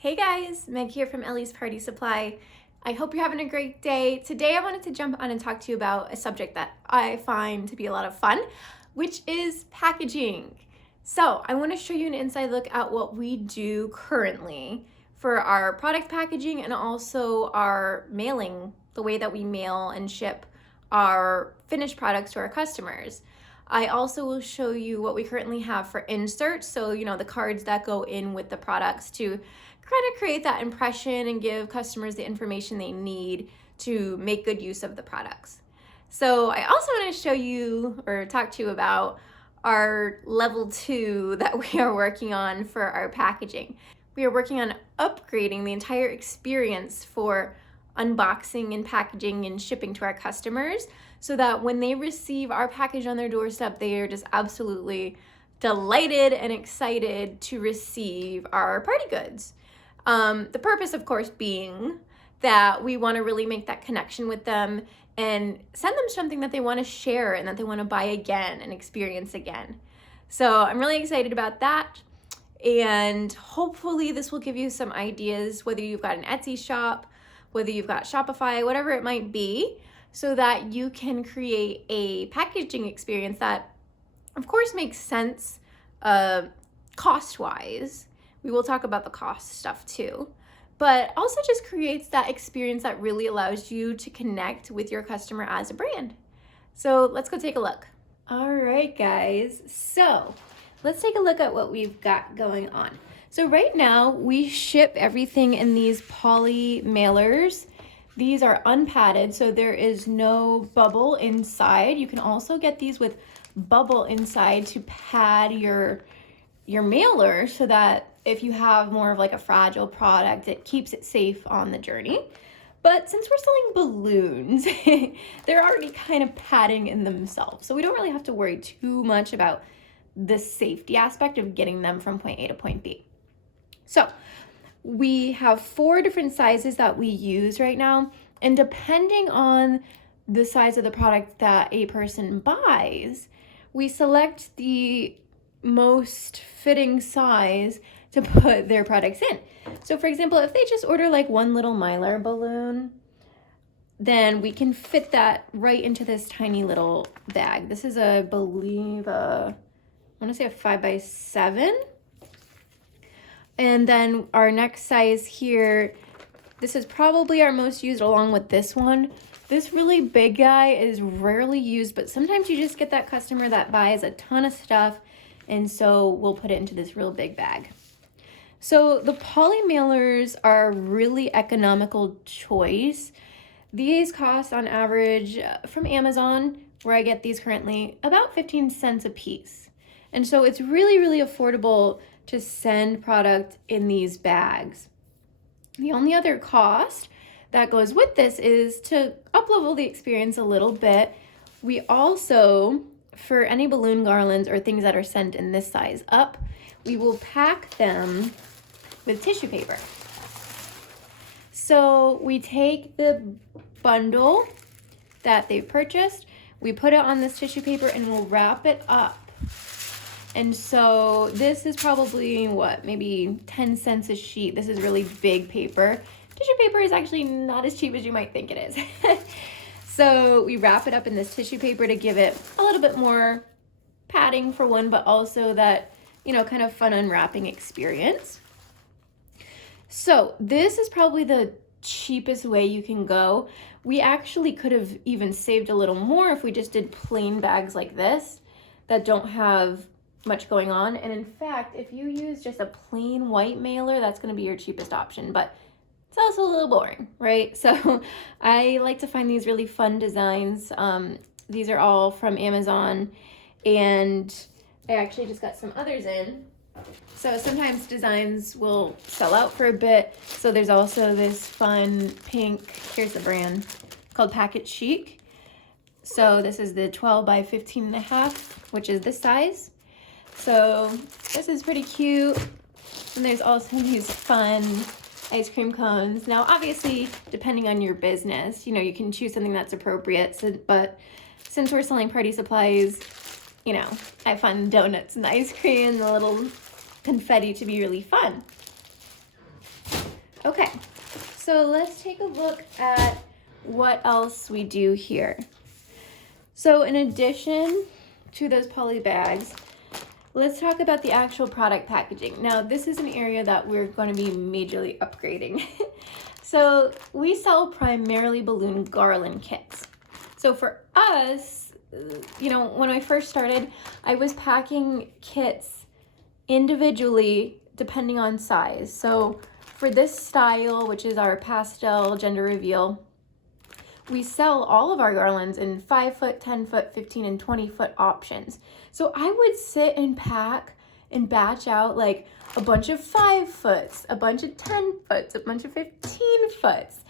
Hey guys, Meg here from Ellie's Party Supply. I hope you're having a great day. Today I wanted to jump on and talk to you about a subject that I find to be a lot of fun, which is packaging. So I want to show you an inside look at what we do currently for our product packaging and also our mailing, the way that we mail and ship our finished products to our customers. I also will show you what we currently have for inserts, so the cards that go in with the products to kind of create that impression and give customers the information they need to make good use of the products. So I also want to show you or talk to you about our level 2 that we are working on for our packaging. We are working on upgrading the entire experience for unboxing and packaging and shipping to our customers so that when they receive our package on their doorstep, they are just absolutely delighted and excited to receive our party goods. The purpose, of course, being that we want to really make that connection with them and send them something that they want to share and that they want to buy again and experience again. So I'm really excited about that. And hopefully this will give you some ideas, whether you've got an Etsy shop, whether you've got Shopify, whatever it might be, so that you can create a packaging experience that, of course, makes sense cost-wise. We will talk about the cost stuff too, but also just creates that experience that really allows you to connect with your customer as a brand. So let's go take a look. All right, guys. So let's take a look at what we've got going on. So right now we ship everything in these poly mailers. These are unpadded, so there is no bubble inside. You can also get these with bubble inside to pad your mailer so that if you have more of like a fragile product, it keeps it safe on the journey. But since we're selling balloons, they're already kind of padding in themselves. So we don't really have to worry too much about the safety aspect of getting them from point A to point B. So we have 4 different sizes that we use right now. And depending on the size of the product that a person buys, we select the most fitting size to put their products in. So for example, if they just order like one little Mylar balloon, then we can fit that right into this tiny little bag. This is, I believe, I want to say a 5x7. And then our next size here, this is probably our most used along with this one. This really big guy is rarely used, but sometimes you just get that customer that buys a ton of stuff, and so we'll put it into this real big bag. So the poly mailers are a really economical choice. These cost on average from Amazon, where I get these currently, about 15 cents a piece. And so it's really, really affordable to send product in these bags. The only other cost that goes with this is to up-level the experience a little bit. We also, for any balloon garlands or things that are sent in this size up, we will pack them with tissue paper. So we take the bundle that they've purchased, we put it on this tissue paper, and we'll wrap it up. And so this is probably, maybe 10 cents a sheet. This is really big paper. Tissue paper is actually not as cheap as you might think it is. So we wrap it up in this tissue paper to give it a little bit more padding for one, but also that, kind of fun unwrapping experience. So this is probably the cheapest way you can go. We actually could have even saved a little more if we just did plain bags like this that don't have much going on. And in fact, if you use just a plain white mailer, that's going to be your cheapest option, but it's also a little boring, right? So I like to find these really fun designs. These are all from Amazon, and I actually just got some others in. So sometimes designs will sell out for a bit. So there's also this fun pink, here's the brand, called Packet Chic. So this is the 12 by 15.5, which is this size. So this is pretty cute. And there's also these fun ice cream cones. Now, obviously, depending on your business, you can choose something that's appropriate. So, but since we're selling party supplies, I find donuts and ice cream and the little confetti to be really fun. Okay, so let's take a look at what else we do here. So in addition to those poly bags, let's talk about the actual product packaging. Now, this is an area that we're going to be majorly upgrading. So we sell primarily balloon garland kits. So for us, when I first started, I was packing kits individually depending on size. So for this style, which is our pastel gender reveal, we sell all of our garlands in 5 foot, 10 foot, 15 and 20 foot options. So I would sit and pack and batch out like a bunch of 5 foots, a bunch of 10 foots, a bunch of 15 foots.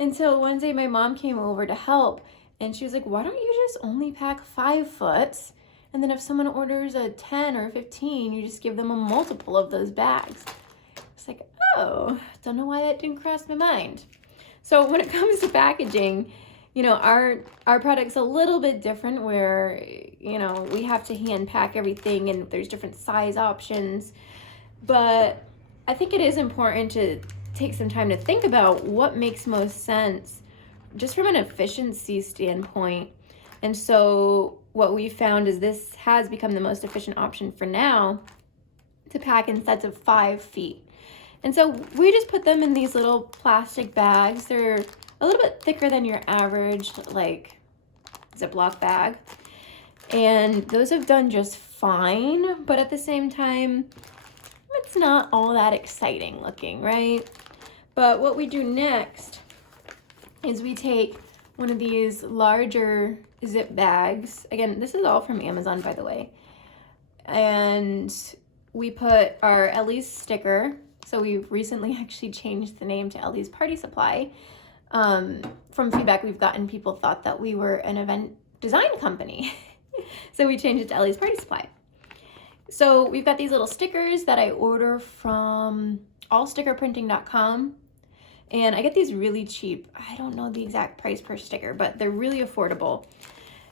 Until one day my mom came over to help and she was like, why don't you just only pack 5 foots? And then if someone orders a 10 or 15, you just give them a multiple of those bags. It's like, oh, don't know why that didn't cross my mind. So when it comes to packaging, our product's a little bit different where, we have to hand pack everything and there's different size options. But I think it is important to take some time to think about what makes most sense just from an efficiency standpoint. And so what we found is this has become the most efficient option for now to pack in sets of 5 feet. And so we just put them in these little plastic bags. They're a little bit thicker than your average, like, Ziploc bag. And those have done just fine, but at the same time, it's not all that exciting looking, right? But what we do next is we take one of these larger zip bags. Again, this is all from Amazon, by the way. And we put our Ellie's sticker. So we recently actually changed the name to Ellie's Party Supply. From feedback we've gotten, people thought that we were an event design company. So we changed it to Ellie's Party Supply. So we've got these little stickers that I order from allstickerprinting.com. And I get these really cheap. I don't know the exact price per sticker, but they're really affordable.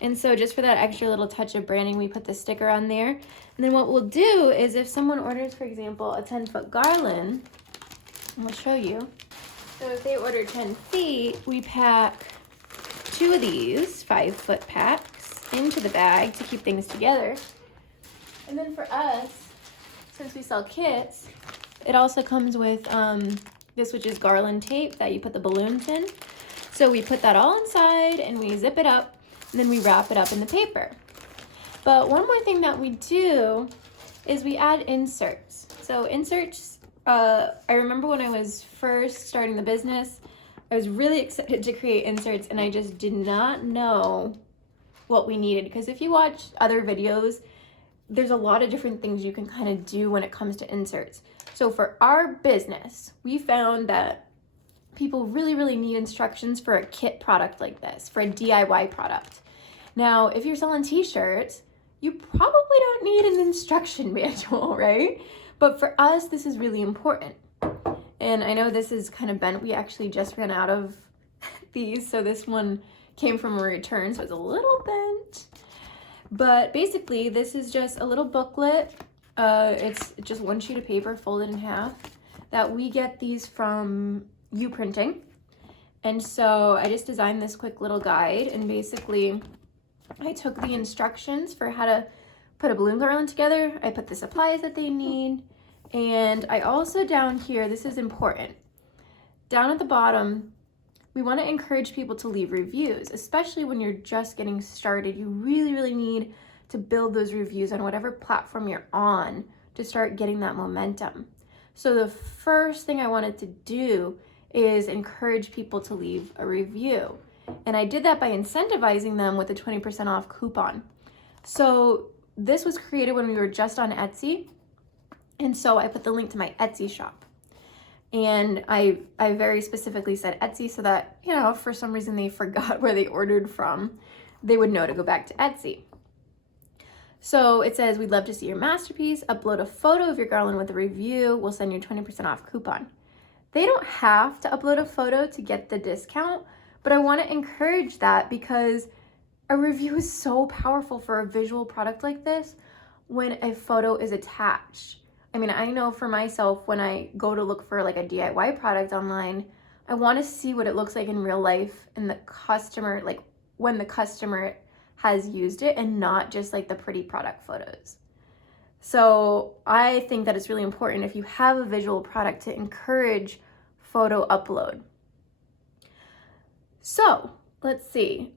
And so just for that extra little touch of branding, we put the sticker on there. And then what we'll do is if someone orders, for example, a 10-foot garland, and I'll show you. So if they order 10 feet, we pack 2 of these 5-foot packs into the bag to keep things together. And then for us, since we sell kits, it also comes with this, which is garland tape that you put the balloons in. So we put that all inside and we zip it up and then we wrap it up in the paper. But one more thing that we do is we add inserts. So inserts, I remember when I was first starting the business, I was really excited to create inserts and I just did not know what we needed. Because if you watch other videos, there's a lot of different things you can kind of do when it comes to inserts. So for our business, we found that people really, really need instructions for a kit product like this, for a DIY product. Now, if you're selling t-shirts, you probably don't need an instruction manual, right? But for us, this is really important. And I know this is kind of bent. We actually just ran out of these, so this one came from a return, so it's a little bent. But basically, this is just a little booklet. It's just one sheet of paper folded in half that we get these from Printing. And so I just designed this quick little guide, and basically I took the instructions for how to put a balloon garland together. I put the supplies that they need, and I also down here, this is important, down at the bottom, we want to encourage people to leave reviews, especially when you're just getting started. You really, really need to build those reviews on whatever platform you're on to start getting that momentum. So the first thing I wanted to do is encourage people to leave a review. And I did that by incentivizing them with a 20% off coupon. So this was created when we were just on Etsy. And so I put the link to my Etsy shop. And I very specifically said Etsy so that, if for some reason they forgot where they ordered from, they would know to go back to Etsy. So it says, we'd love to see your masterpiece. Upload a photo of your garland with a review. We'll send you a 20% off coupon. They don't have to upload a photo to get the discount, but I want to encourage that because a review is so powerful for a visual product like this when a photo is attached. I mean, I know for myself, when I go to look for like a DIY product online, I want to see what it looks like in real life and the customer, like when the customer has used it, and not just like the pretty product photos. So I think that it's really important, if you have a visual product, to encourage photo upload. So let's see.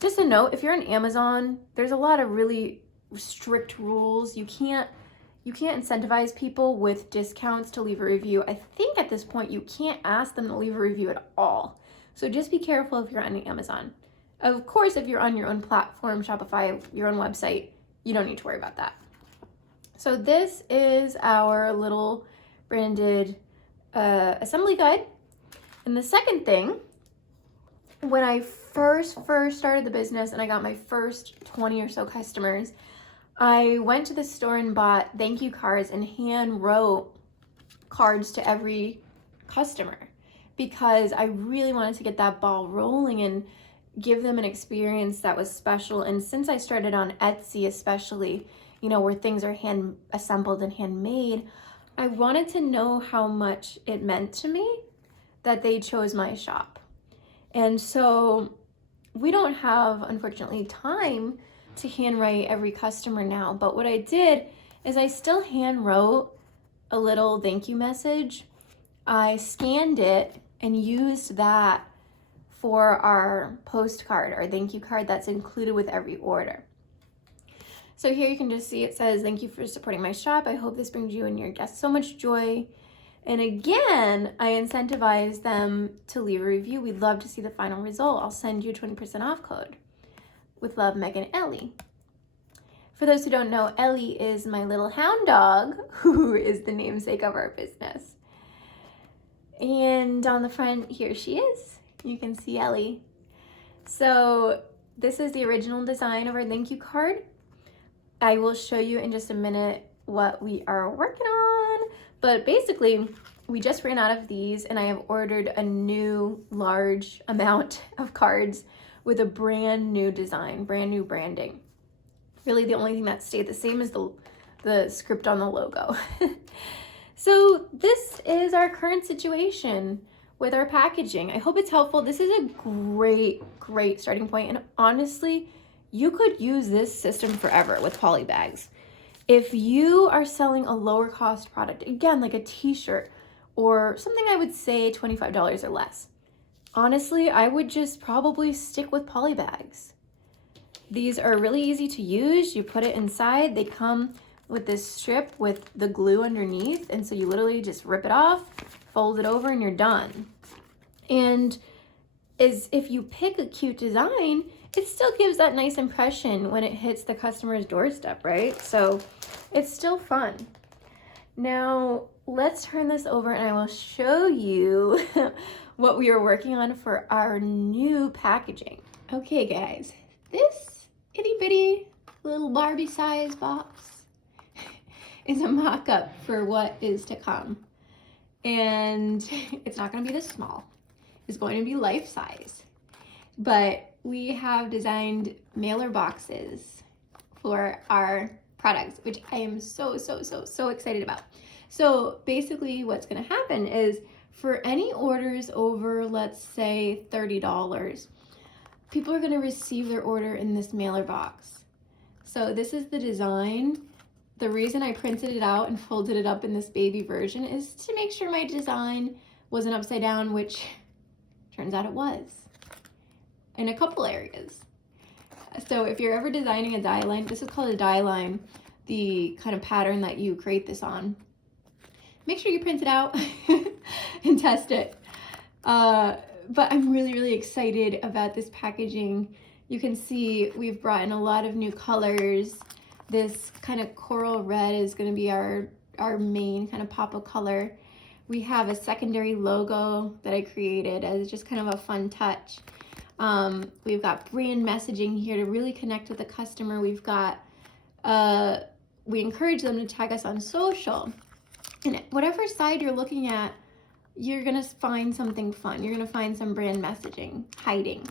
Just a note, if you're on Amazon, there's a lot of really strict rules. You can't incentivize people with discounts to leave a review. I think at this point you can't ask them to leave a review at all. So just be careful if you're on Amazon. Of course, if you're on your own platform, Shopify, your own website, you don't need to worry about that. So this is our little branded assembly guide. And the second thing, when I first started the business and I got my first 20 or so customers, I went to the store and bought thank you cards and hand wrote cards to every customer, because I really wanted to get that ball rolling and give them an experience that was special. And since I started on Etsy especially, you know, where things are hand assembled and handmade, I wanted to know how much it meant to me that they chose my shop. And so we don't have, unfortunately, time to handwrite every customer now, but what I did is I still hand wrote a little thank you message. I scanned it and used that for our postcard, our thank you card that's included with every order. So here you can just see it says, thank you for supporting my shop. I hope this brings you and your guests so much joy. And again, I incentivize them to leave a review. We'd love to see the final result. I'll send you a 20% off code. With love, Meg and Ellie. For those who don't know, Ellie is my little hound dog, who is the namesake of our business. And on the front, here she is. You can see Ellie. So this is the original design of our thank you card. I will show you in just a minute what we are working on. But basically, we just ran out of these, and I have ordered a new large amount of cards with a brand new design, brand new branding. Really, the only thing that stayed the same is the script on the logo. So this is our current situation with our packaging. I hope it's helpful. This is a great starting point. And honestly, you could use this system forever with poly bags. If you are selling a lower cost product, again, like a t-shirt or something, I would say $25 or less. Honestly, I would just probably stick with poly bags. These are really easy to use. You put it inside. They come with this strip with the glue underneath. And so you literally just rip it off, fold it over, and you're done. And if you pick a cute design, it still gives that nice impression when it hits the customer's doorstep, right? So it's still fun. Now, let's turn this over and I will show you what we are working on for our new packaging. Okay, guys, this itty bitty little Barbie size box is a mock-up for what is to come. And it's not gonna be this small. It's going to be life size. But we have designed mailer boxes for our products, which I am so excited about. So basically what's gonna happen is, for any orders over, let's say $30, people are gonna receive their order in this mailer box. So this is the design. The reason I printed it out and folded it up in this baby version is to make sure my design wasn't upside down, which turns out it was in a couple areas. So if you're ever designing a die line, this is called a die line, the kind of pattern that you create this on, make sure you print it out and test it. But I'm really excited about this packaging. You can see we've brought in a lot of new colors. This kind of coral red is going to be our main kind of pop of color. We have a secondary logo that I created as just kind of a fun touch. We've got brand messaging here to really connect with the customer. We've got, we encourage them to tag us on social. And whatever side you're looking at, you're gonna find something fun. You're gonna find some brand messaging hiding,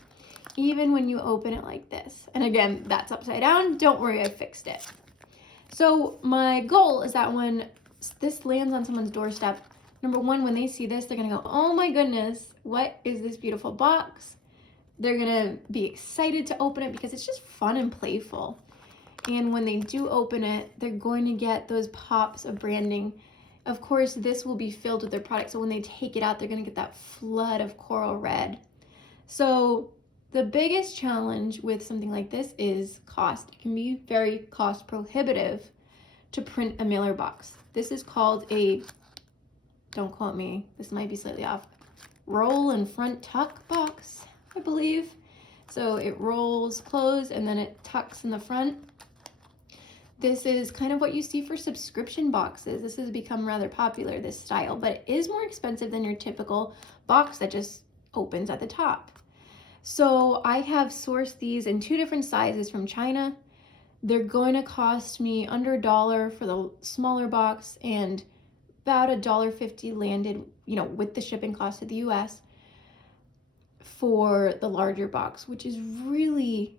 even when you open it like this. And again, that's upside down. Don't worry, I fixed it. So my goal is that when this lands on someone's doorstep, number one, when they see this, they're gonna go, oh my goodness, what is this beautiful box? They're gonna be excited to open it because it's just fun and playful. And when they do open it, they're going to get those pops of branding. Of course, this will be filled with their product, so when they take it out, they're gonna get that flood of coral red. So the biggest challenge with something like this is cost. It can be very cost prohibitive to print a mailer box. This is called a, don't quote me, this might be slightly off, roll and front tuck box, I believe. So it rolls closed and then it tucks in the front. This is kind of what you see for subscription boxes. This has become rather popular, this style, but it is more expensive than your typical box that just opens at the top. So I have sourced these in 2 different sizes from China. They're going to cost me under $1 for the smaller box and about $1.50 landed, with the shipping cost to the US for the larger box, which is really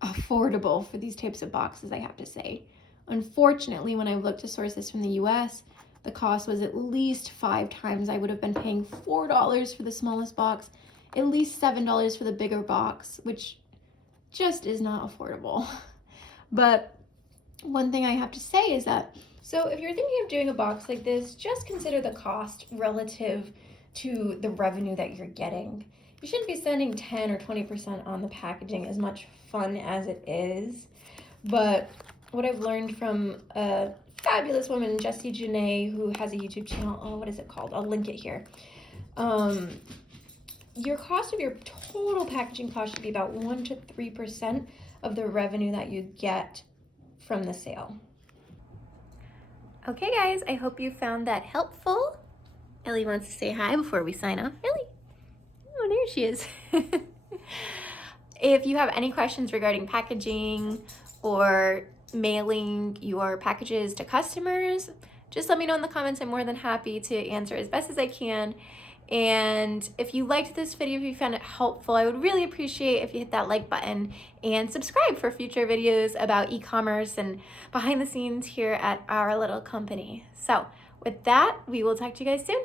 affordable for these types of boxes, I have to say. Unfortunately, when I looked to source this from the US, the cost was at least 5 times. I would have been paying $4 for the smallest box, at least $7 for the bigger box, which just is not affordable. But one thing I have to say is that, so if you're thinking of doing a box like this, just consider the cost relative to the revenue that you're getting. You shouldn't be spending 10 or 20% on the packaging, as much fun as it is. But what I've learned from a fabulous woman, Jessie Janae, who has a YouTube channel, what is it called? I'll link it here. Your cost of your total packaging cost should be about 1 to 3% of the revenue that you get from the sale. Okay guys, I hope you found that helpful. Ellie wants to say hi before we sign off. Ellie! Oh, there she is. If you have any questions regarding packaging or mailing your packages to customers, just let me know in the comments. I'm more than happy to answer as best as I can. And if you liked this video, if you found it helpful, I would really appreciate if you hit that like button and subscribe for future videos about e-commerce and behind the scenes here at our little company. So with that, we will talk to you guys soon.